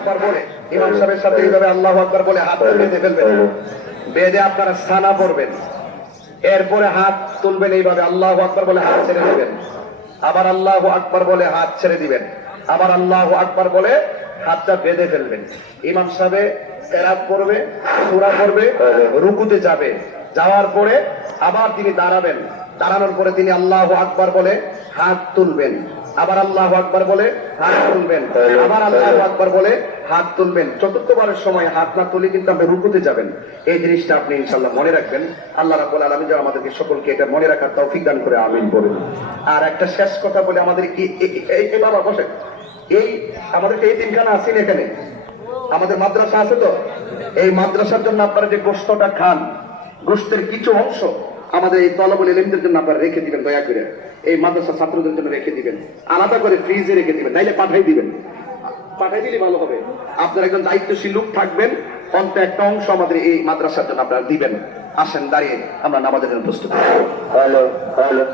আকবার বলে ইমাম সাহেবের সাথে এইভাবে আল্লাহ আকবার বলে হাত বেঁধে ফেলবেন। বেঁধে আপনারা সানা পড়বেন এরপরে হাত তুলবেন এইভাবে আল্লাহ আকবার বলে হাত ছেড়ে দিবেন। আবার আল্লাহ আকবার বলে হাত ছেড়ে দিবেন। আবার আল্লাহ আকবার বলে হাতটা বেঁধে ফেলবেন। ইমাম সাহেব তেরাত করবে সুরা করবে রুকুতে যাবে। যাওয়ার পরে আবার তিনি দাঁড়াবেন। দাঁড়ানোর পরে তিনি আল্লাহ আকবার বলে, হাত তুলবেন। আবার আল্লাহ আকবার বলে, হাত তুলবেন। আবার আল্লাহ আকবার বলে, হাত তুলবেন। চতুর্থবারের সময় হাত না তুলে কিন্তু আপনি রুকুতে যাবেন। এই জিনিসটা আপনি ইনশাল্লাহ মনে রাখবেন। আল্লাহ রাবুল আলমী যেন আমাদেরকে সকলকে এটা মনে রাখার তৌফিক দান করে, আমিন বলুন। আর একটা শেষ কথা বলে আমাদের কি এই- বাবা বসে এই, আমাদেরকে এই তিনখানা আছেন এখানে। আমাদের মাদ্রাসা আছে তো? এই মাদ্রাসার জন্য আপনারা যে গোস্তটা খান গোস্তের কিছু অংশ আমাদের এই তলবল এলিমদের জন্য আপনারা রেখে দিবেন, দয়া করে। এই মাদ্রাসা ছাত্রদের জন্য রেখে দিবেন। আলাদা করে ফ্রিজে রেখে দিবেন তাইলে পাঠাই দিবেন। পাঠাই দিলে ভালো হবে। আপনার একজন দায়িত্বশীল লোক থাকবেন অন্ত একটা অংশ আমাদের এই মাদ্রাসার জন্য আপনারা দিবেন। আসেন, দাঁড়িয়ে আমরা নামাজের জন্য প্রস্তুত। Hello hello.